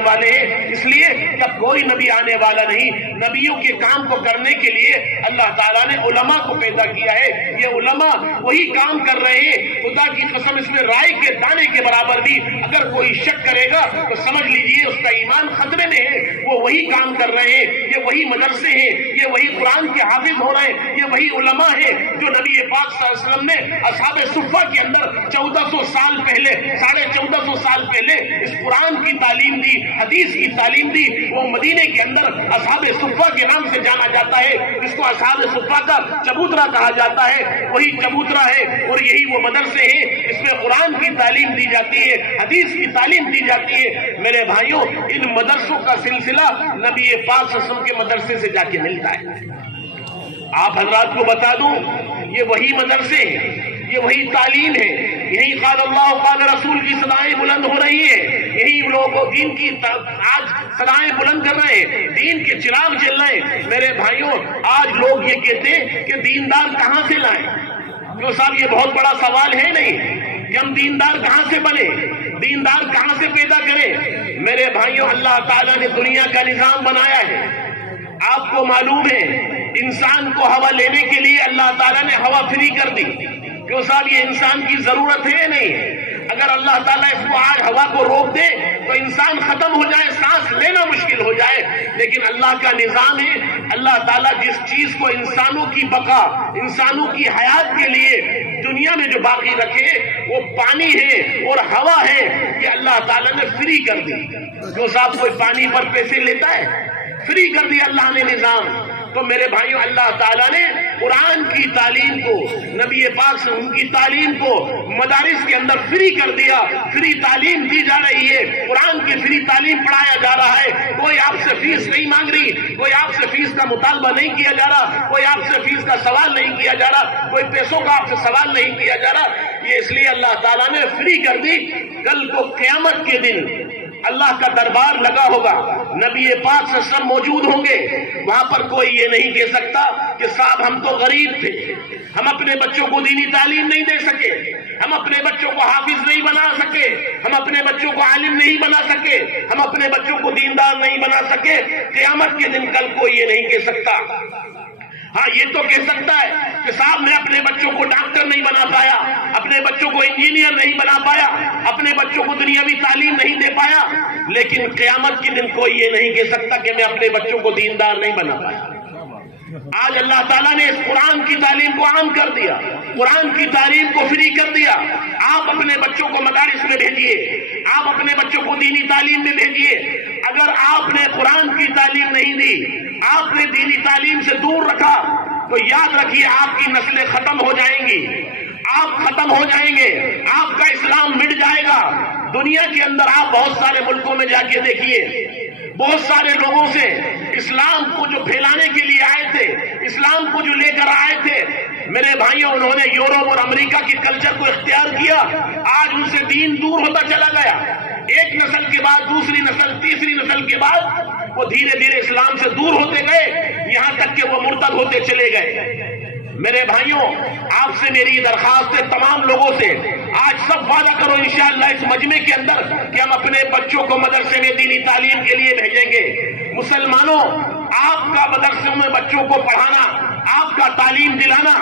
والے ہیں، اس لیے کہ اب کوئی نبی آنے والا نہیں۔ نبیوں کے کام کو کرنے کے لیے اللہ تعالیٰ نے علماء کو پیدا کیا ہے۔ یہ علماء وہی کام کر رہے ہیں، خدا کی قسم اس میں رائے کے دانے کے برابر بھی اگر کوئی شک کرے گا تو سمجھ لیجئے اس کا ایمان خطرے میں ہے۔ وہ وہی کام کر رہے ہیں، یہ وہی مدرسے ہیں، یہ وہی قرآن کے حافظ ہو رہے ہیں، یہ وہی علماء ہیں جو نبی پاک صلی اللہ علیہ وسلم نے اصحاب صفہ کے اندر 1400 سال پہلے، 1450 سال پہلے اس قرآن کی تعلیم دی، حدیث کی تعلیم دی۔ وہ مدینے کے اندر اصحاب صفہ کے نام سے جانا جاتا ہے، جس کو اصحاب صفہ کا چبوترا کہا جاتا ہے، وہی چبوترا ہے اور یہی وہ مدرسے ہیں۔ اس میں قرآن کی تعلیم دی جاتی ہے، حدیث کی تعلیم دی جاتی ہے۔ میرے بھائیوں، ان مدرسوں کا سلسلہ نبی پاک صلی اللہ علیہ وسلم کے مدرسے سے جا کے ملتا ہے۔ آپ حضرات کو بتا دوں، یہ وہی مدرسے ہیں، یہ وہی تعلیم ہے، یہی قال اللہ قال رسول کی صدائیں بلند ہو رہی ہیں، یہی لوگ دین کی آج صدائیں بلند کر رہے ہیں، دین کے چراغ جل رہے ہیں۔ میرے بھائیوں، آج لوگ یہ کہتے ہیں کہ دیندار کہاں سے لائیں؟ کیوں صاحب، یہ بہت بڑا سوال ہے نہیں کہ ہم دیندار کہاں سے بنے، دیندار کہاں سے پیدا کریں؟ میرے بھائیوں، اللہ تعالیٰ نے دنیا کا نظام بنایا ہے۔ آپ کو معلوم ہے انسان کو ہوا لینے کے لیے اللہ تعالیٰ نے ہوا فری کر دی۔ کیوں صاحب، یہ انسان کی ضرورت ہے نہیں؟ اگر اللہ تعالیٰ اس کو آج ہوا کو روک دے تو انسان ختم ہو جائے، سانس لینا مشکل ہو جائے۔ لیکن اللہ کا نظام ہے، اللہ تعالیٰ جس چیز کو انسانوں کی بقا، انسانوں کی حیات کے لیے دنیا میں جو باقی رکھے وہ پانی ہے اور ہوا ہے، یہ اللہ تعالیٰ نے فری کر دی۔ کیوں صاحب، کوئی پانی پر پیسے لیتا ہے؟ فری کر دیا اللہ نے نظام۔ تو میرے بھائیوں، اللہ تعالیٰ نے قرآن کی تعلیم کو، نبی پاک سے ان کی تعلیم کو مدارس کے اندر فری کر دیا۔ فری تعلیم دی جا رہی ہے، قرآن کی فری تعلیم پڑھایا جا رہا ہے۔ کوئی آپ سے فیس نہیں مانگ رہی، کوئی آپ سے فیس کا مطالبہ نہیں کیا جا رہا، کوئی آپ سے فیس کا سوال نہیں کیا جا رہا، کوئی پیسوں کا آپ سے سوال نہیں کیا جا رہا۔ یہ اس لیے اللہ تعالیٰ نے فری کر دی۔ کل کو قیامت کے دن اللہ کا دربار لگا ہوگا، نبی پاک صلی اللہ علیہ وسلم موجود ہوں گے، وہاں پر کوئی یہ نہیں کہہ سکتا کہ صاحب ہم تو غریب تھے، ہم اپنے بچوں کو دینی تعلیم نہیں دے سکے، ہم اپنے بچوں کو حافظ نہیں بنا سکے، ہم اپنے بچوں کو عالم نہیں بنا سکے، ہم اپنے بچوں کو دیندار نہیں بنا سکے۔ قیامت کے دن کل کوئی یہ نہیں کہہ سکتا۔ ہاں، یہ تو کہہ سکتا ہے کہ صاحب میں اپنے بچوں کو ڈاکٹر نہیں بنا پایا، اپنے بچوں کو انجینئر نہیں بنا پایا، اپنے بچوں کو دنیاوی تعلیم نہیں دے پایا۔ لیکن قیامت کے دن کوئی یہ نہیں کہہ سکتا کہ میں اپنے بچوں کو دیندار نہیں بنا پایا۔ آج اللہ تعالیٰ نے اس قرآن کی تعلیم کو عام کر دیا، قرآن کی تعلیم کو فری کر دیا۔ آپ اپنے بچوں کو مدارس میں بھیجیے، آپ اپنے بچوں کو دینی تعلیم میں بھیجیے۔ اگر آپ نے قرآن کی تعلیم نہیں دی، آپ نے دینی تعلیم سے دور رکھا، تو یاد رکھیے آپ کی نسلیں ختم ہو جائیں گی، آپ ختم ہو جائیں گے، آپ کا اسلام مٹ جائے گا۔ دنیا کے اندر آپ بہت سارے ملکوں میں جا کے دیکھیے، بہت سارے لوگوں سے اسلام کو جو پھیلانے کے لیے آئے تھے، اسلام کو جو لے کر آئے تھے، میرے بھائیوں، انہوں نے یورپ اور امریکہ کے کلچر کو اختیار کیا۔ آج ان سے دین دور ہوتا چلا گیا۔ ایک نسل کے بعد دوسری نسل، تیسری نسل کے بعد وہ دھیرے دھیرے اسلام سے دور ہوتے گئے، یہاں تک کہ وہ مرتد ہوتے چلے گئے۔ میرے بھائیوں، آپ سے میری درخواست ہے تمام لوگوں سے، آج سب وعدہ کرو انشاءاللہ اس مجمع کے اندر کہ ہم اپنے بچوں کو مدرسے میں دینی تعلیم کے لیے بھیجیں گے۔ مسلمانوں، آپ کا مدرسوں میں بچوں کو پڑھانا، آپ کا تعلیم دلانا،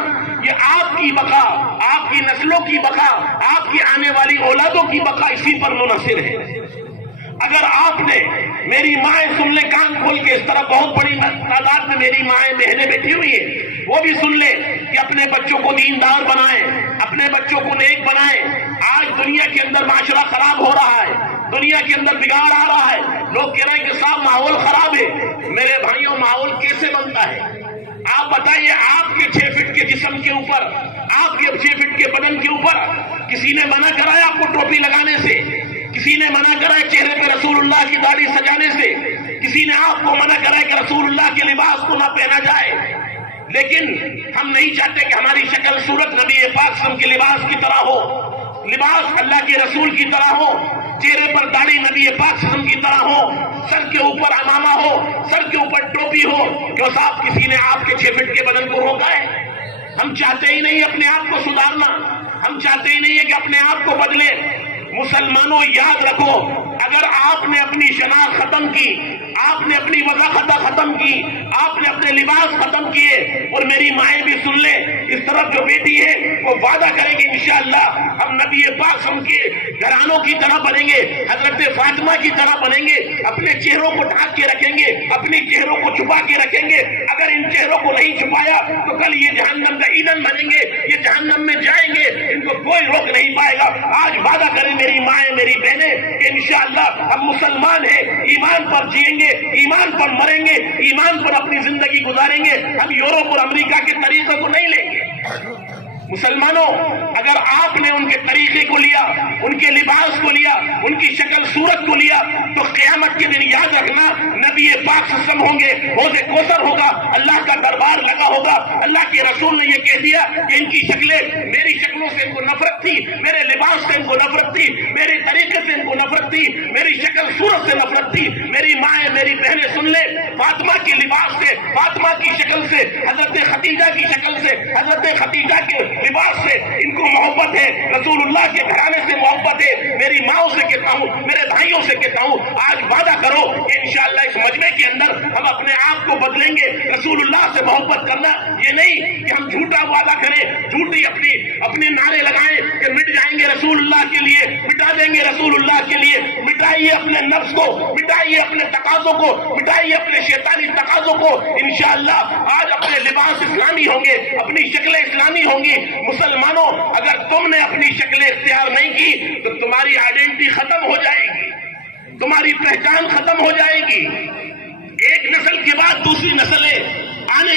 یہ آپ کی بقا، آپ کی نسلوں کی بقا، آپ کی آنے والی اولادوں کی بقا اسی پر منحصر ہے۔ اگر آپ نے، میری مائیں سن لیں کان کھول کے، اس طرح بہت بڑی تعداد میں میری مائیں بہنیں بیٹھی ہوئی ہیں، وہ بھی سن لیں کہ اپنے بچوں کو دیندار بنائیں، اپنے بچوں کو نیک بنائیں۔ آج دنیا کے اندر معاشرہ خراب ہو رہا ہے، دنیا کے اندر بگاڑ آ رہا ہے، لوگ کہہ رہے ہیں کہ صاحب ماحول خراب ہے۔ میرے بھائیوں، ماحول کیسے بنتا ہے؟ آپ بتائیے، آپ کے 6 فٹ کے جسم کے اوپر، آپ کے 6 فٹ کے بدن کے اوپر کسی نے منع کرا ہے آپ کو ٹوپی لگانے سے؟ کسی نے منع کرا ہے چہرے پہ رسول اللہ کی داڑھی سجانے سے؟ کسی نے آپ کو منع کرا ہے کہ رسول اللہ کے لباس کو نہ پہنا جائے؟ لیکن ہم نہیں چاہتے کہ ہماری شکل صورت نبی پاک صلی اللہ علیہ وسلم کے لباس کی طرح ہو، لباس اللہ کے رسول کی طرح ہو، چہرے پر داڑھی نبی پاک صلی اللہ علیہ وسلم کی طرح ہو، سر کے اوپر عمامہ ہو، سر کے اوپر ٹوپی ہو۔ کیوں صاحب کسی نے آپ کے 6 فٹ کے بدن کو روکا ہے؟ ہم چاہتے ہی نہیں اپنے آپ کو سدھارنا، ہم چاہتے ہی نہیں ہے کہ اپنے آپ کو بدلیں۔ مسلمانوں، یاد رکھو، اگر آپ نے اپنی شناخت ختم کی، آپ نے اپنی وضاحت ختم کی، آپ نے اپنے لباس ختم کیے، اور میری مائیں بھی سن لیں، اس طرف جو بیٹی ہے وہ وعدہ کریں گے انشاءاللہ ہم نبی پاک ہم کے گھرانوں کی طرح بنیں گے، حضرت فاطمہ کی طرح بنیں گے، اپنے چہروں کو ڈھانک کے رکھیں گے، اپنی چہروں کو چھپا کے رکھیں گے۔ اگر ان چہروں کو نہیں چھپایا تو کل یہ جہنم کا ایندھن بنیں گے، یہ جہنم میں جائیں گے، ان کو کوئی روک نہیں پائے گا۔ آج وعدہ کریں میری مائیں میری بہنیں کہ انشاءاللہ ہم مسلمان ہیں، ایمان پر جئیں گے، ایمان پر مریں گے، ایمان پر اپنی زندگی گزاریں گے، ہم یورپ اور امریکہ کے طریقے کو نہیں لیں گے۔ مسلمانوں، اگر آپ نے ان کے طریقے کو لیا، ان کے لباس کو لیا، ان کی شکل صورت کو لیا، تو قیامت کے دن یاد رکھنا نبی پاک صلی اللہ علیہ وسلم ہوں گے، حوض کوثر ہوگا، اللہ کا دربار لگا ہوگا۔ اللہ کے رسول نے یہ کہہ دیا کہ ان کی شکلیں، میری شکلوں سے ان کو نفرت تھی، میرے لباس سے ان کو نفرت تھی، میرے طریقے سے ان کو نفرت تھی، میری شکل صورت سے نفرت تھی۔ میری مائیں میری بہنیں سن لیں، فاطمہ کے لباس سے، فاطمہ کی شکل سے، حضرت خدیجہ کی شکل سے، حضرت خدیجہ کے لباس سے ان کو محبت ہے، رسول اللہ کے گھرانے سے محبت ہے۔ میری ماؤں سے کہتا ہوں، میرے بھائیوں سے کہتا ہوں، آج وعدہ کرو کہ انشاءاللہ اس مجمع کے اندر ہم اپنے آپ کو بدلیں گے۔ رسول اللہ سے محبت کرنا یہ نہیں کہ ہم جھوٹا وعدہ کریں، جھوٹی اپنے نعرے لگائیں کہ مٹ جائیں گے رسول اللہ کے لیے، مٹا دیں گے رسول اللہ کے لیے۔ مٹائیے اپنے نفس کو، مٹائیے اپنے تقاضوں کو، مٹائیے اپنے شیطانی تقاضوں کو۔ انشاءاللہ آج اپنے لباس اسلامی ہوں گے، اپنی شکلیں اسلامی ہوں گی۔ مسلمانوں، اگر تم نے اپنی شکلیں اختیار نہیں کی تو تمہاری آئیڈینٹی ختم ہو جائے گی، تمہاری پہچان ختم ہو جائے گی۔ ایک نسل کے بعد دوسری نسلیں آنے